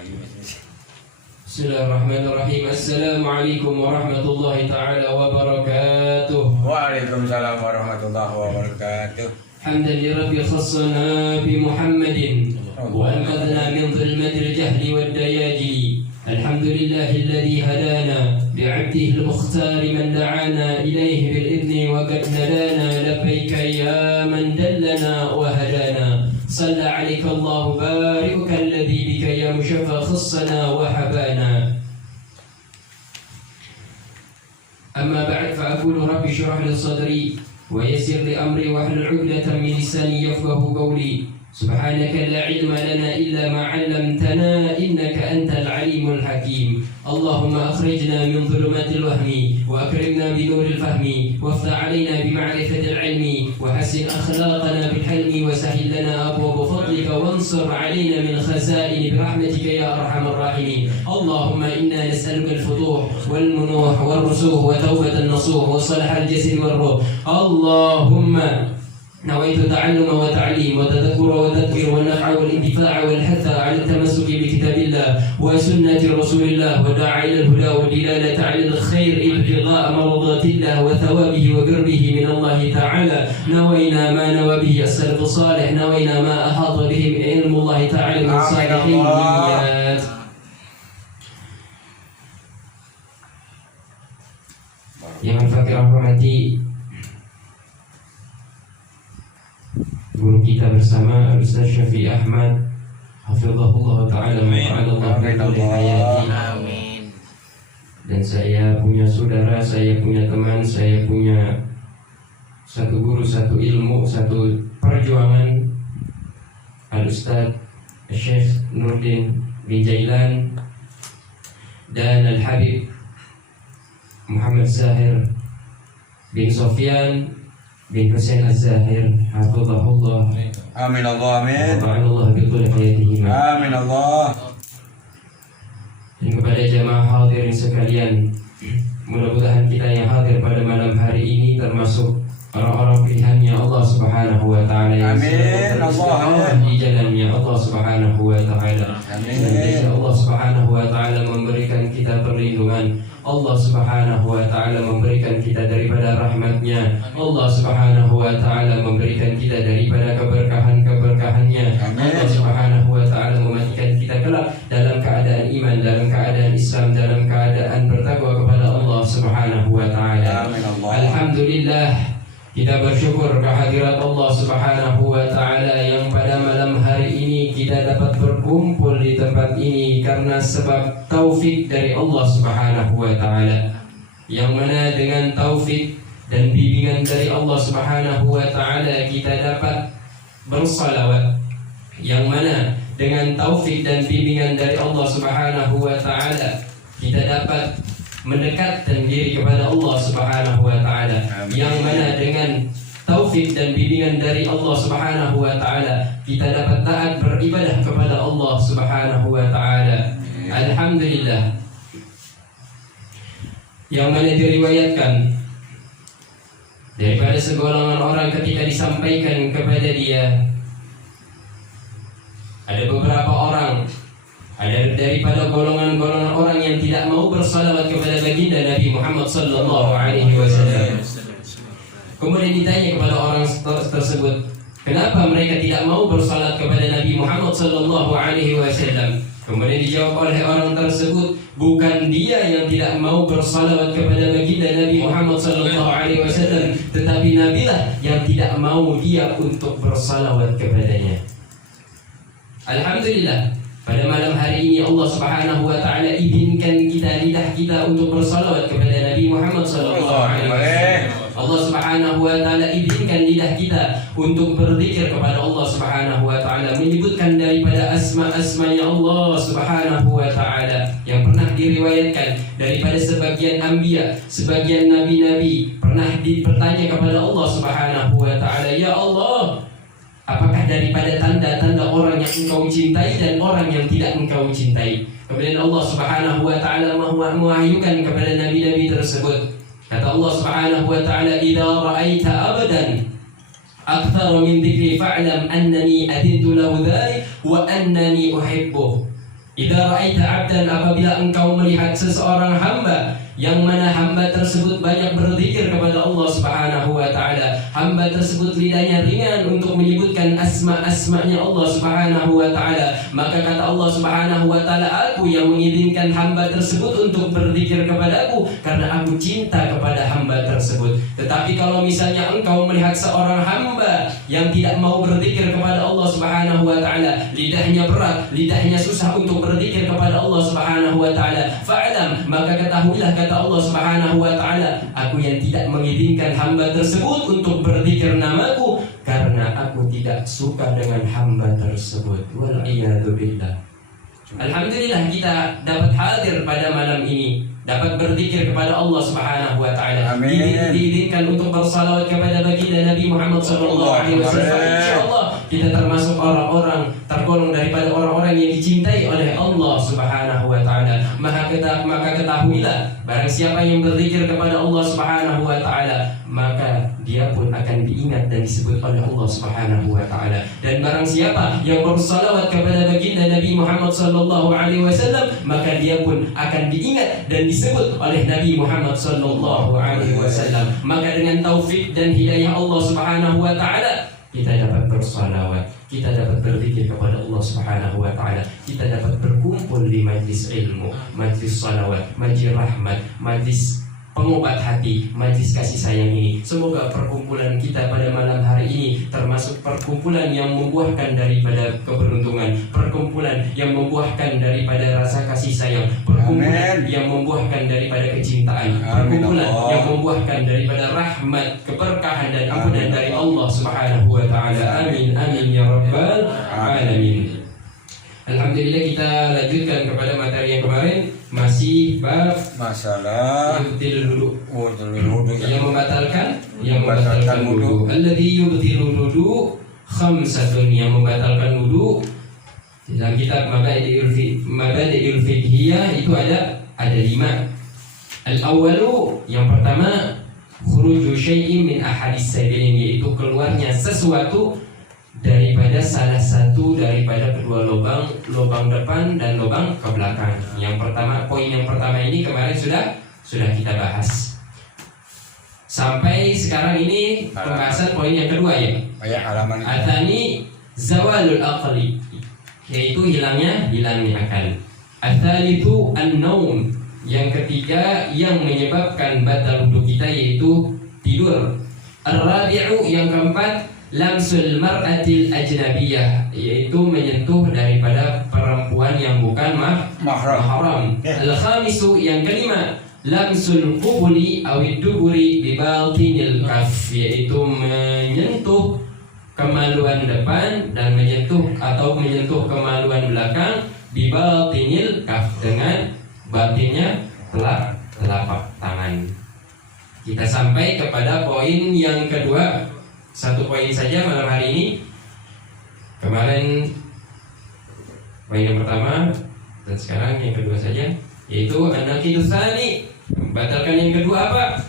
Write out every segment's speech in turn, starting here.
Bismillahirrahmanirrahim. Assalamualaikum warahmatullahi ta'ala wabarakatuh. Waalaikumsalam warahmatullahi wabarakatuh. حمدا لرب خصنا بمحمد وأنقذنا من ظلمة الجهل والدياجل. الحمد لله الذي هدانا بعبده المختار من دعانا إليه بالإذن وقد ندانا لبيك يا من دلنا وهدانا. صلى عليك الله بارئك الذي بك يا مشفى خصنا وحبانا. أما بعد فأقول رب اشرح لي صدري ويسر لي أمري واحلل عقدة من لساني يفقهوا قولي. سبحانك لا علم لنا إلا ما علمتنا إنك أنت العليم الحكيم. اللهم أخرجنا من ظلمات الوهم وأكرمنا بنور الفهم وافتح علينا بمعرفة العلم وحسن أخلاقنا بالحلم وسهل لنا أبواب فضلك وانصر علينا من خزائن برحمتك يا أرحم الراحمين. اللهم إنا نسألك الفتوح والمنوح والرسوخ وتوبة النصوح وصلح الجسد والروح. اللهم نويت تعلم وتعليم وتذكر وتذكير والنفع والانتفاع والحث على التمسك بكتاب الله وسنة رسول الله وداعي إلى الهدى والدلالة على الخير ابتغاء مرضات الله وثوابه وقربه من الله تعالى. نوينا ما نوى به السلف الصالح، نوينا ما أحاط به علم الله تعالى من صالح النيات. Yang fakir rahmati guru kita bersama Ustaz Syafiq Ahmad hafizahullah ta'ala ma'adallah hayati. Amin. Dan saya punya saudara, saya punya teman, saya punya satu guru, satu ilmu, satu perjuangan, Al-Ustaz Syekh Nurdin bin Jailan dan Al-Habib Muhammad Zahir bin Sofyan bin Husain Az-Zahir hafizahullah. Amin Allah amin. Allah bitul hayatihima. Amin Allah. Dan kepada jamaah hadirin sekalian, mudah-mudahan kita yang hadir pada malam hari ini termasuk orang-orang pilihannya Allah Subhanahu wa taala yang Amin. di jalannya Allah Subhanahu wa taala. Amin. Dan Allah Subhanahu wa taala memberikan kita perlindungan. Allah Subhanahu wa taala memberikan kita daripada rahmatnya. Allah Subhanahu wa taala memberikan kita daripada keberkahan-keberkahannya. Allah Subhanahu wa taala mematikan kita kelak dalam keadaan iman, dalam keadaan Islam, dalam keadaan bertakwa kepada Allah Subhanahu wa taala. Amin Allah. Alhamdulillah, kita bersyukur kehadirat Allah Subhanahu wa taala yang pada malam hari ini kita dapat berkumpul di tempat ini karena sebab taufik dari Allah Subhanahu wa taala. Yang mana dengan taufik dan bimbingan dari Allah Subhanahu wa taala kita dapat bersalawat. Yang mana dengan taufik dan bimbingan dari Allah Subhanahu wa taala kita dapat mendekatkan diri kepada Allah Subhanahu wa taala. Yang mana dengan taufik dan bimbingan dari Allah Subhanahu wa taala kita dapat taat beribadah kepada Allah Subhanahu wa taala. Alhamdulillah. Yang mana diriwayatkan daripada segolongan orang ketika disampaikan kepada dia, ada beberapa orang, ada daripada golongan-golongan orang yang tidak mau bersalawat kepada baginda Nabi Muhammad sallallahu alaihi wasallam. Kemudian ditanya kepada orang tersebut, kenapa mereka tidak mau bersalat kepada Nabi Muhammad sallallahu alaihi wasallam? Kemudian dijawab oleh orang tersebut, bukan dia yang tidak mau bersalawat kepada baginda Nabi Muhammad sallallahu alaihi wasallam, tetapi Nabilah yang tidak mau dia untuk bersalawat kepadanya. Alhamdulillah, pada malam hari ini Allah Subhanahu wa taala izinkan kita lidah kita untuk bersalawat kepada Nabi Muhammad sallallahu alaihi wasallam. Allah Subhanahu wa taala izinkan lidah kita untuk berzikir kepada Allah Subhanahu wa taala, menyebutkan daripada asma-asmanya Allah Subhanahu wa taala yang pernah diriwayatkan daripada sebagian anbiya, sebagian nabi-nabi pernah dipertanya kepada Allah Subhanahu wa taala, ya Allah, apakah daripada tanda-tanda orang yang engkau cintai dan orang yang tidak engkau cintai? Kemudian Allah Subhanahu wa taala mewahyukan kepada nabi-nabi tersebut. Kata Allah Subhanahu wa taala, "Idza ra'aita abadan akthar min dhikri fa'lam annani adintu lahu dzalik wa annani uhibbuh." Idza ra'aita 'abdan, apabila engkau melihat seseorang hamba yang mana hamba tersebut banyak berzikir kepada Allah Subhanahu wa taala, hamba tersebut lidahnya ringan untuk menyebutkan asma-asmanya Allah Subhanahu wa taala, maka kata Allah Subhanahu wa taala, aku yang mengizinkan hamba tersebut untuk berzikir kepadaku karena aku cinta kepada hamba tersebut. Tetapi kalau misalnya engkau melihat seorang hamba yang tidak mau berzikir kepada Allah Subhanahu wa taala, lidahnya berat, lidahnya susah untuk berzikir kepada Allah Subhanahu wa taala, fa'lam, maka ketahuilah kata Allah Subhanahu wa taala, aku yang tidak mengizinkan hamba tersebut untuk berzikir namaku karena aku tidak suka dengan hamba tersebut. Wal iyadu billah. Alhamdulillah kita dapat hadir pada malam ini, dapat berzikir kepada Allah Subhanahu wa taala. Diizinkan untuk bersalawat kepada baginda Nabi Muhammad sallallahu alaihi wasallam. Insyaallah kita termasuk orang-orang tergolong daripada orang-orang yang dicintai oleh Allah Subhanahu wa taala. Maka ketahuilah, barang siapa yang berzikir kepada Allah Subhanahu wa taala, maka dia pun akan diingat dan disebut oleh Allah Subhanahu wa taala. Dan barang siapa yang bersalawat kepada baginda Nabi Muhammad sallallahu alaihi wasallam, maka dia pun akan diingat dan disebut oleh Nabi Muhammad sallallahu alaihi wasallam. Maka dengan taufik dan hidayah Allah Subhanahu wa taala, kita dapat bersalawat, kita dapat berzikir kepada Allah Subhanahu wa taala, kita dapat berkumpul di majlis ilmu, majlis salawat, majlis rahmat, majlis pengobat hati, majlis kasih sayang ini. Semoga perkumpulan kita pada malam hari ini termasuk perkumpulan yang membuahkan daripada keberuntungan, perkumpulan yang membuahkan daripada rasa kasih sayang, perkumpulan yang membuahkan daripada kecintaan, perkumpulan yang membuahkan daripada rahmat, keberkahan dan ampunan dari Allah Subhanahu wa taala. Amin amin ya rabbal alamin. Alhamdulillah, kita lanjutkan kepada materi yang kemarin, masih bab masalah yubtilul wudu yang membatalkan wudu. Alladzi yubtilul wudu khamsatun, yang membatalkan wudu dalam kitab Mabadi'ul Fiqhiyah itu ada 5. Al-awwalu, yang pertama, khuruju syai'in min ahadis sabilain, yaitu keluarnya sesuatu daripada salah satu daripada kedua lubang depan dan lubang ke belakang. Yang pertama, poin yang pertama ini kemarin sudah kita bahas. Sampai sekarang ini pembahasan poin yang kedua ya. Halaman Atani zawalul aqli, yaitu hilangnya akal. Atsalitsu an-naum, yang ketiga yang menyebabkan batal wudu kita yaitu tidur. Ar-rabi'u, yang keempat, lamsul mar'atil ajnabiyah, yaitu menyentuh daripada perempuan yang bukan mahram. Al-khamisu, yang kelima, lamsul qubuli awid duburi bi batinil kaf, yaitu menyentuh kemaluan depan dan menyentuh kemaluan belakang bi batinil kaf, dengan batinnya telapak tangan. Kita sampai kepada poin yang kedua. Satu poin saja malam hari ini. Kemarin poin yang pertama dan sekarang yang kedua saja, yaitu an-naqidu tsani, membatalkan yang kedua apa?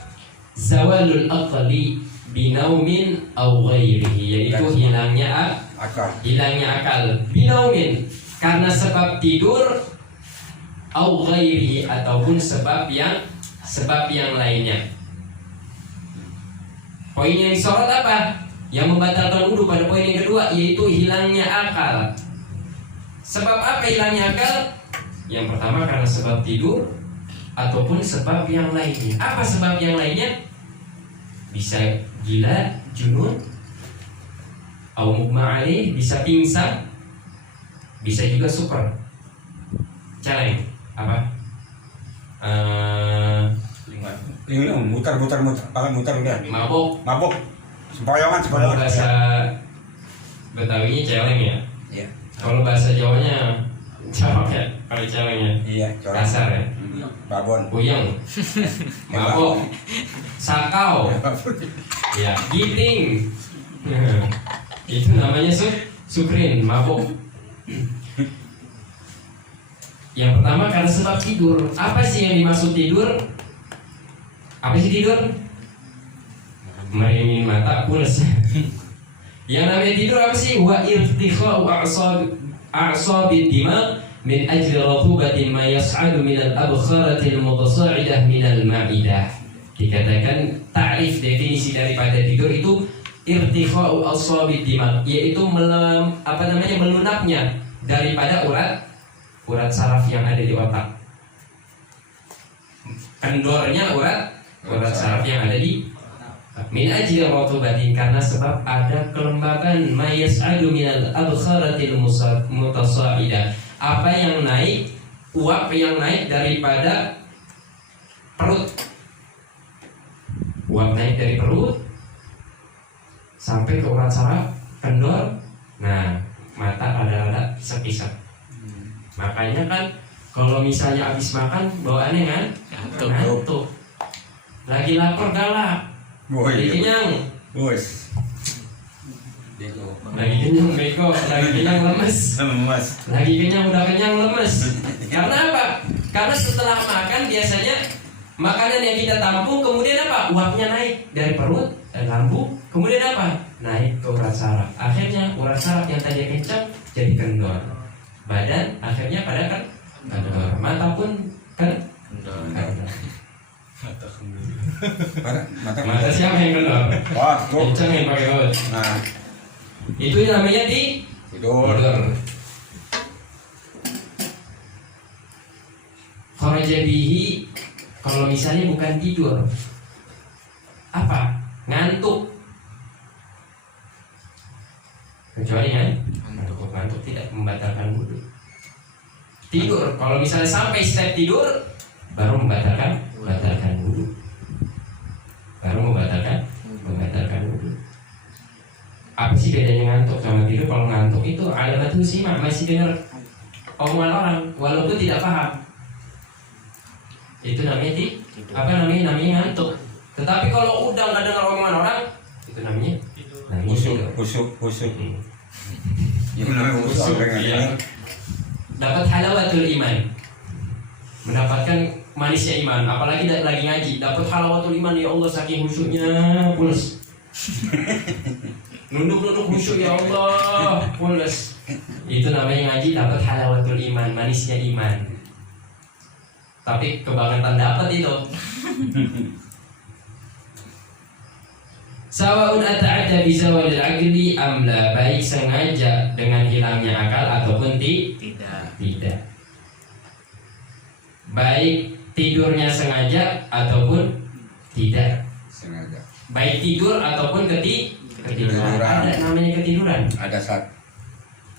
Zawalul aqli binaumin aw ghairihi, yaitu hilangnya akal binaumin, karena sebab tidur, aw ghairihi, ataupun sebab yang lainnya. Poin yang disorot apa? Yang membatalkan wudu pada poin yang kedua, yaitu hilangnya akal. Sebab apa hilangnya akal? Yang pertama karena sebab tidur, ataupun sebab yang lainnya. Apa sebab yang lainnya? Bisa gila, junun, au mughma alaih, bisa pingsan, bisa juga super. Celeng, apa? muter udah. Mabok. Sempoyongan. Kalau bahasa Betawinya celeng ya. Iya. Kalau bahasa Jawanya colok ya. Kalau celengnya. Iya, kasar ya. Babon. Puyeng. Mabok. Sakau. Ya, giting. Itu namanya sukrin, mabok. Yang pertama karena sebab tidur. Apa sih yang dimaksud tidur? Apa sih tidur? Merengin mata, pulas. Yang namanya tidur apa sih? Wa irtikha'u a'sabid dimag, min ajli ratubatin ma yas'adu min al-abkharati al-mutasaidah min al-ma'idah. Dikatakan ta'rif definisi daripada tidur itu irtikha'u asabid dimag, yaitu melunaknya daripada urat saraf yang ada di otak. Kendornya urat saraf yang ada di min ajli ratubatin, karena sebab ada kelembaban ma yas'adu min al-abkharati al-mutasaidah, apa yang naik, uap yang naik daripada perut. Uap naik dari perut sampai ke urat saraf, kendor. Nah, mata rada-rada pisek-pisek. Makanya kan kalau misalnya habis makan bawaannya kan ngantuk. Lagi lapar galak. Lagi kenyang. Lagi kenyang beko, lagi kenyang lemes. Lagi kenyang udah kenyang lemes. Karena apa? Karena setelah makan biasanya makanan yang kita tampung kemudian apa? Uapnya naik dari perut, lambung, kemudian apa? Naik ke urat saraf. Akhirnya urat saraf yang tadi kencang jadi kendor. Badan akhirnya pada kan kendor. Mata pun kan kendor. Mata siapa yang kendor? Wah, kencang yang pakai obat. Nah, itu namanya tidur. Kharaja bihi, kalau misalnya bukan tidur, apa? Ngantuk. Kecuali kan ngantuk tidak membatalkan wudu. Tidur, kalau misalnya sampai step tidur, baru membatalkan wudu. Membatalkan wudu. Apa sih bedanya ngantuk sama tidur? Kalau ngantuk itu alamat simak, masih dengar omongan orang walaupun tidak paham. Itu namanya namanya ngantuk. Tetapi kalau udah nggak dengar omongan orang, itu namanya khusyuk. Itu namanya khusyuk. Iya. Dapat halawatul iman, mendapatkan manisnya iman. Apalagi lagi ngaji, dapat halawatul iman, ya Allah, saking khusyuknya pules. Nunduk khusyuk, ya Allah, pules. Itu namanya ngaji dapat halawatul iman, manisnya iman. Tapi kebangetan dapat itu. Sawaun ata'adda bizawalil aqli amla, baik sengaja dengan hilangnya akal ataupun tidak. Baik tidurnya sengaja ataupun tidak. Sengaja. Baik tidur ataupun ketiduran. Ada namanya ketiduran.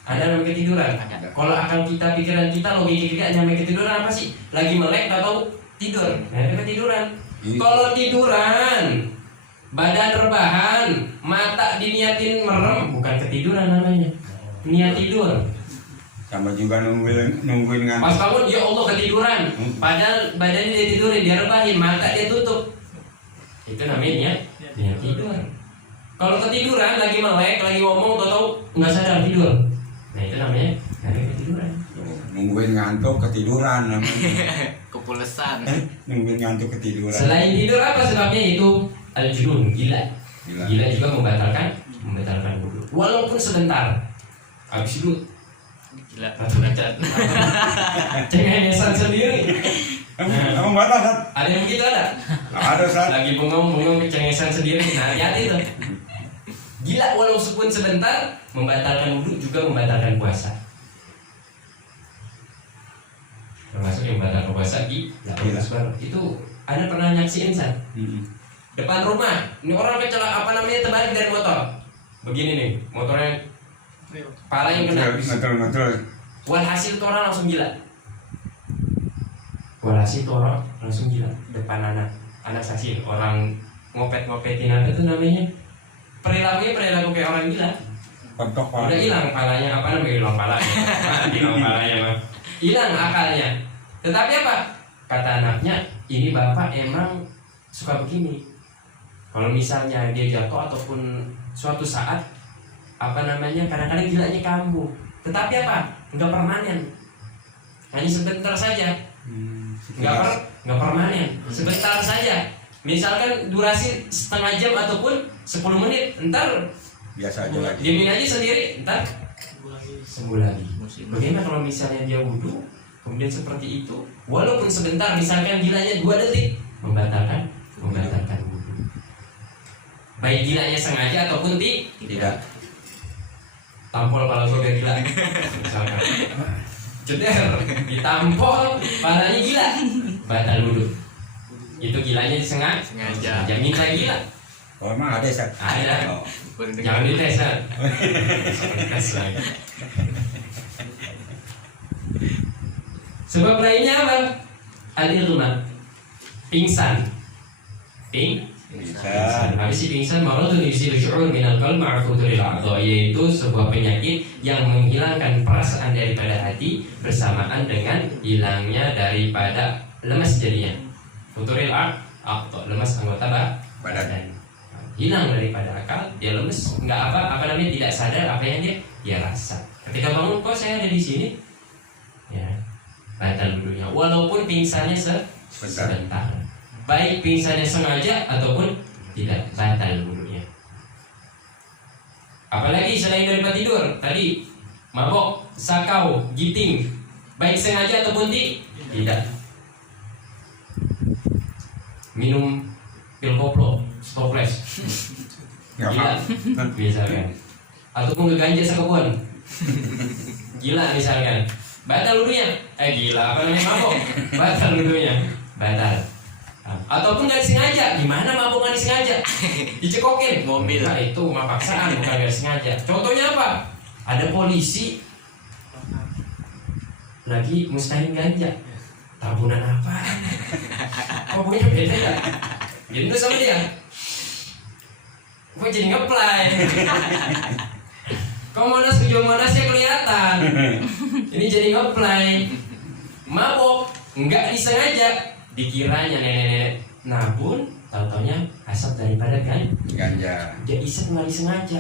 Ada namanya ketiduran. Kalau akal kita, pikiran kita, logika kita namanya ketiduran apa sih? Lagi melek atau tidur? Nah, itu ketiduran. Kalau tiduran, badan rebahan, mata diniatin merem, bukan ketiduran namanya. Niat tidur. Sama juga nungguin ngantuk. Pas bangun, ya Allah ketiduran. Padahal badannya dia tidurin, dia rebahin, mata dia tutup. Itu namanya niat tidur. Kalau ketiduran, lagi melek, lagi ngomong, tahu nggak sadar tidur. Nah itu namanya ketiduran. Nungguin ngantuk ketiduran namanya. Kepulesan. Nungguin ngantuk ketiduran. Selain tidur apa sebabnya? Itu al-junun, gila. Gila juga membatalkan wudu. Walaupun sebentar. Habis itu Gila. cengengesan sendiri. Emang batal, Sat? Ada yang begitu ada? Ada, Sat. Lagi bengong cengengesan sendiri. Nah, hati itu. Gila walaupun sebentar, membatalkan wudu juga membatalkan puasa. Termasuk yang membatalkan puasa gila. Itu ada pernah nyaksiin, San? Depan rumah, ini orang terbalik dari motor. Begini nih, motornya kepala yang kena. Betul. Walhasil tuh orang langsung gila. Depan anak saksi, orang ngopet-ngopetin apa tuh namanya? Perilaku kayak orang gila. Udah hilang palanya, hilang palanya. Hilang akalnya. Tetapi apa? Kata anaknya, ini bapak emang suka begini. Kalau misalnya dia jatuh ataupun suatu saat kadang-kadang gilanya kambuh. Tetapi apa? Enggak permanen. Hanya sebentar saja. Enggak permanen. Sebentar saja. Misalkan durasi setengah jam ataupun 10 menit, entar biasa aja lagi. diemin aja sendiri, entar sembuh lagi. Bagaimana kalau misalnya dia wudhu kemudian seperti itu, walaupun sebentar, misalkan gilanya 2 detik, membatalkan wudhu. Baik gilanya sengaja ataupun Tidak. tampol kepala gue biar gila, misalkan jeder, ditampol palanya gila, batal wudhu. Itu gilanya sengaja minta gila. Oh, emang ada Sat? Ada. Oh. Jangan dites kan. Tes lagi. Sebab lainnya apa? Al-irma, pingsan. Bisa. Habis si pingsan maradun yuzilu syu'ur minal qalb ma'a futuril a'dha, yaitu sebuah penyakit yang menghilangkan perasaan daripada hati bersamaan dengan hilangnya daripada lemas jadinya. Futuril a'dha, lemas anggota badan. Hilang daripada akal, dia lemes, nggak apa namanya, tidak sadar apa yang dia rasa. Ketika bangun, kok saya ada di sini? Ya, batal wudhunya. Walaupun pingsannya sebentar. Baik pingsannya sengaja ataupun tidak, batal wudhunya. Apalagi selain daripada tidur, tadi mabok, sakau, giting, baik sengaja ataupun tidak. Minum pil koplo, stoples, gila, misalkan, ataupun ngeganja sekebun, gila misalkan, batal wudhunya. Gila, apa namanya, mabok, batal wudhunya, batal. Ataupun nggak disengaja, gimana mabuk nggak disengaja? Dicekokin mobil. Nah, itu mah paksaan, bukan nggak disengaja. Contohnya apa? Ada polisi lagi musnahin ganja, tabunan apa? Kok punya beda ya? Gitu sama dia. Kok jadi ngeplay? Kok Monas ujung Monasnya kelihatan? Ini jadi ngeplay. Mabok, nggak disengaja. Dikiranya nenek-nenek nabun, tahu-taunya asap daripada ganja. Dia isep nggak disengaja,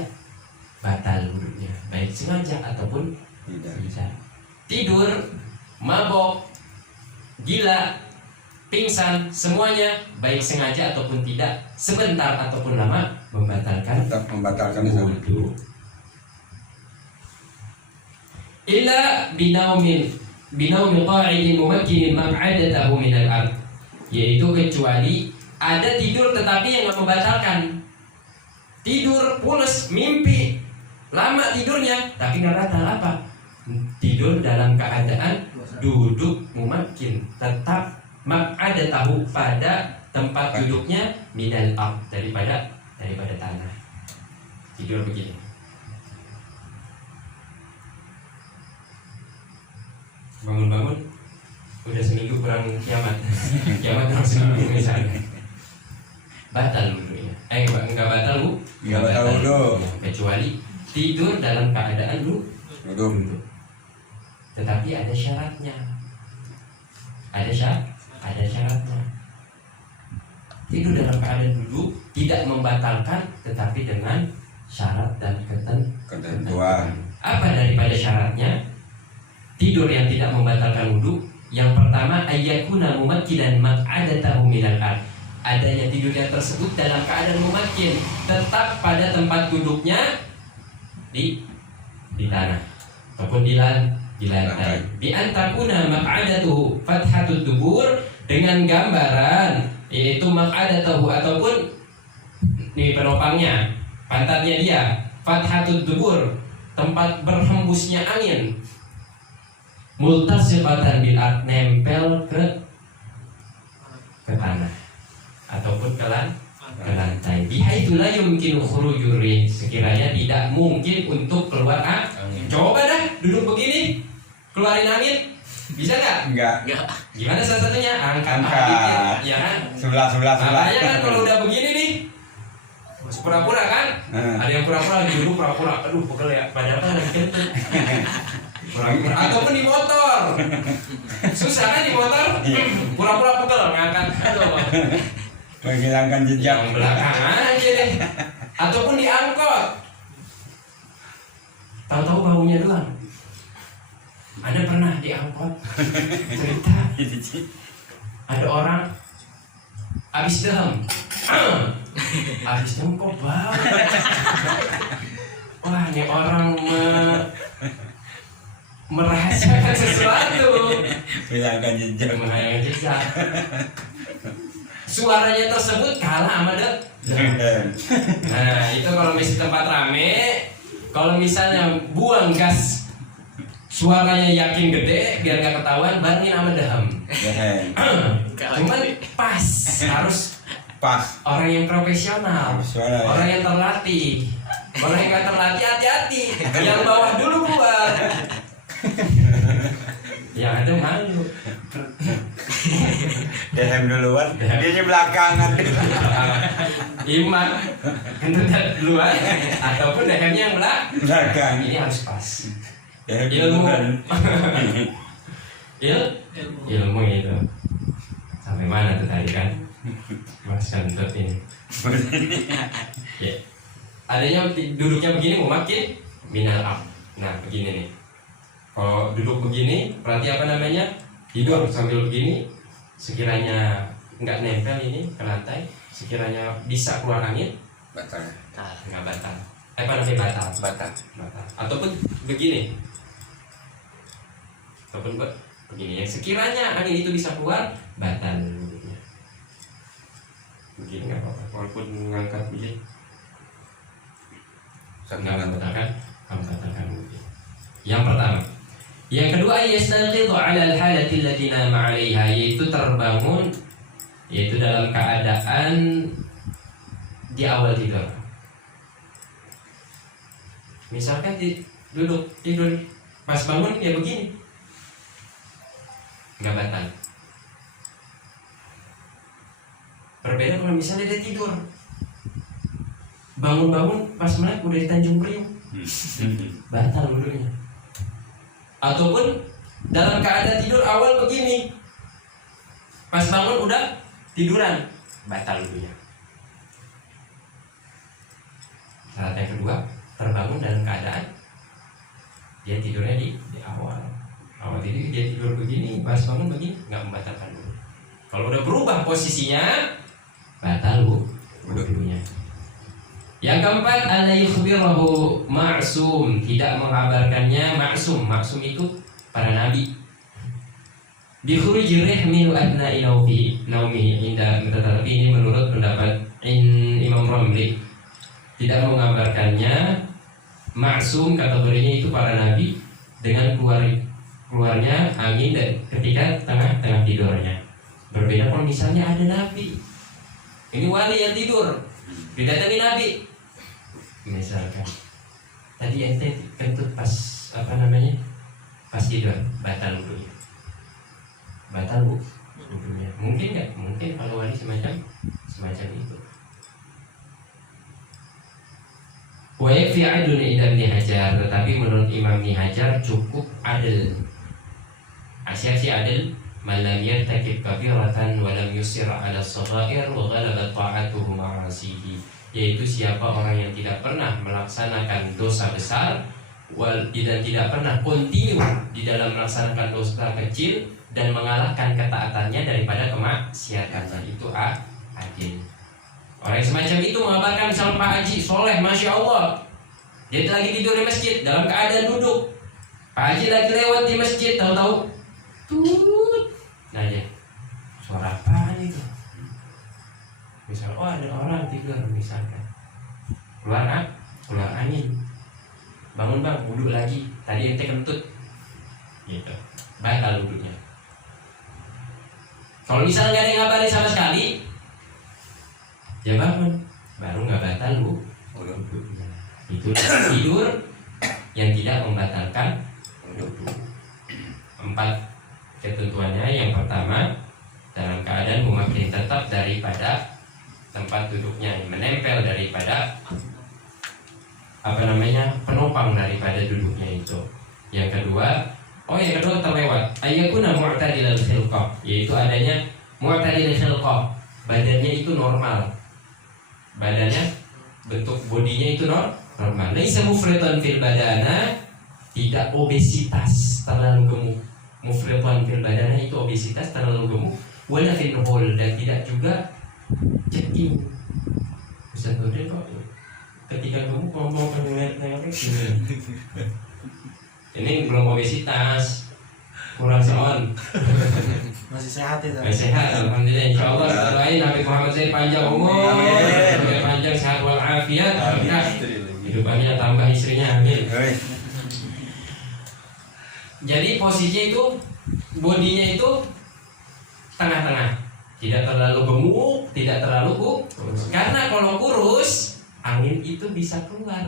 batal wudhunya, baik sengaja ataupun tidak. Tidur, mabok, gila, pingsan, semuanya baik sengaja ataupun tidak, sebentar ataupun lama, membatalkan wudhu. Illa binaumin qa'idin mumakkinin maq'adatahu minal ard, yaitu kecuali ada tidur tetapi yang nggak membatalkan. Tidur pules, mimpi, lama tidurnya tapi nggak batal apa? Tidur dalam keadaan duduk mumakkin, tetap maq'adatahu pada tempat duduknya minal ard, daripada tanah. Tidur begini. Bangun-bangun udah seminggu kurang kiamat kurang seminggu misalnya, batal wudhunya. Enggak batal wudhu, kecuali tidur dalam keadaan duduk. Tetapi ada syaratnya. Ada syaratnya. Tidur dalam keadaan duduk tidak membatalkan, tetapi dengan syarat dan ketentuan. Apa daripada syaratnya? Tidur yang tidak membatalkan wudhu, yang pertama ayyakuna mumakkinan maq'adatahu minal ard, adanya tidurnya tersebut dalam keadaan mumakkin, tetap pada tempat duduknya di tanah ataupun di lantai. Bi antakuna maq'adatuhu fathatud dubur, dengan gambaran yaitu maq'adatahu ataupun ini penopangnya, pantatnya dia, fathatud dubur, tempat berhembusnya angin, multasiqatan bil ard, nempel ke tanah ataupun ke lantai. Bihaitsu la yumkinu khurujur rih, sekiranya tidak mungkin untuk keluar angin. Coba dah duduk begini, keluarin angin, bisa nggak? Nggak. Gimana salah satunya? Angkat. Ya kan? Sebelah. Makanya kan kalau udah begini nih, pura-pura kan? Ada yang pura-pura duduk, pura-pura. Aduh, pegel ya. Padahal kan lagi kentut. Pura-pura. Ataupun di motor, susah kan di motor? Pura-pura pegel, ngangkat. Aduh, menghilangkan jejak yang belakang aja deh. Ataupun di angkot, tahu-tahu baunya doang. Ada pernah di angkot cerita, ada orang habis dem kok bau. wah ini orang merahasiakan sesuatu, hilangkan jejak. menghilangkan jejak. Suaranya tersebut kalah sama Nah itu kalau misalnya tempat rame, kalau misalnya buang gas, suaranya yakin gede biar gak ketahuan, barengin sama deham. Cuman pas, harus Pas. orang yang profesional, Profesional, orang yang terlatih. Kalau yang gak terlatih hati-hati, yang bawah dulu keluar. Yang ada malu. Dehem duluan, dia belakangan. Iman kentut duluan ataupun dehemnya yang Belakang. ini harus pas. Dehem Ilmu. duluan. Ilmu itu sampai mana tuh tadi kan? Mas kentut ini. Ya. Adanya duduknya begini mau makin minal am. Nah begini nih. Kalau duduk begini, berarti apa namanya? Tidur sambil begini. Sekiranya nggak nempel ini ke lantai, sekiranya bisa keluar angin, Batal. nggak batal. Apa namanya batal? Batal. Batal. Ataupun begini. Ataupun begini. Yang sekiranya angin itu bisa keluar, batal duduknya. Begini nggak apa-apa. Walaupun mengangkat begini, nggak membatalkan, yang pertama. Yang kedua, yastaqidu 'ala al-halati allati nama 'alaiha, yaitu terbangun, yaitu dalam keadaan di awal tidur. Misalkan duduk tidur, pas bangun ya begini, nggak batal. Berbeda kalau misalnya dia tidur, bangun-bangun pas melek udah di Tanjung Priok, batal wudhunya. Ataupun dalam keadaan tidur awal begini, pas bangun udah tiduran, batal wudhunya. Syarat yang kedua, terbangun dalam keadaan dia tidurnya di awal tidur dia tidur begini, pas bangun begini, nggak membatalkan wudhu. Kalau udah berubah posisinya, batal wudhunya. Yang keempat, ala yukhbirahu ma'sum, tidak mengabarkannya ma'sum. Ma'sum itu para nabi. Bi khuruji rihmin adna naumihi inda, tetapi ini menurut pendapat Imam Ramli, tidak mengabarkannya ma'sum, kategorinya itu para nabi dengan keluarnya angin ketika tengah tidurnya. Berbeda kalau misalnya ada nabi, ini wali yang tidur, didatangi nabi. Misalkan tadi ente kentut pas pas tidur, batal wudhunya. Mungkin nggak? Mungkin kalau wali semacam itu. Wa yakfi adlun inda Ibnu Hajar, tetapi menurut Imam Ibnu Hajar cukup adil. Asyik adil, man lam yartakib kabiratan wa lam yusir 'ala as-saghair wa ghalabat ta'atuhu ma'asihi, yaitu siapa orang yang tidak pernah melaksanakan dosa besar dan tidak pernah kontinu di dalam melaksanakan dosa kecil dan mengalahkan ketaatannya daripada kemaksiatannya, itu adil. Orang yang semacam itu mengabarkan, misalnya Pak Haji soleh, masya Allah, dia lagi tidur di masjid dalam keadaan duduk. Pak Haji lagi lewat di masjid, tahu-tahu tut, nah dia suara apaan itu? Misal, oh ada orang tidur misalkan, keluar angin, bangun bang, wudhu lagi, tadi ente kentut, gitu, batal wudhunya. Kalau misalnya nggak ada yang ngabarin sama sekali, ya bangun, baru nggak batal wudhunya. Itu tidur yang tidak membatalkan wudhu. 4 ketentuannya. Yang pertama, dalam keadaan memakai tetap daripada tempat duduknya, menempel daripada penopang daripada duduknya itu. Yang kedua terlewat, ayyakuna mu'tadilal khilqah, yaitu adanya mu'tadilal khilqah, badannya itu normal, badannya bentuk bodinya itu normal. Laisa mufritan fil badana, tidak obesitas terlalu gemuk. Mufritan fil badana itu obesitas terlalu gemuk, wala fil nuhul, dan tidak juga ceking. Ustaz Nurdin kok ketika gemuk ngomong nengok ini belum obesitas, kurang seon, Masih sehat itu. masih sehat alhamdulillah. Insyaallah doain Habib Muhammad Zaid panjang umur, panjang sehat walafiat, hidupannya tambah istrinya, amin. Jadi posisinya itu bodinya itu tengah-tengah, tidak terlalu gemuk, tidak terlalu kurus. Karena kalau kurus angin itu bisa keluar.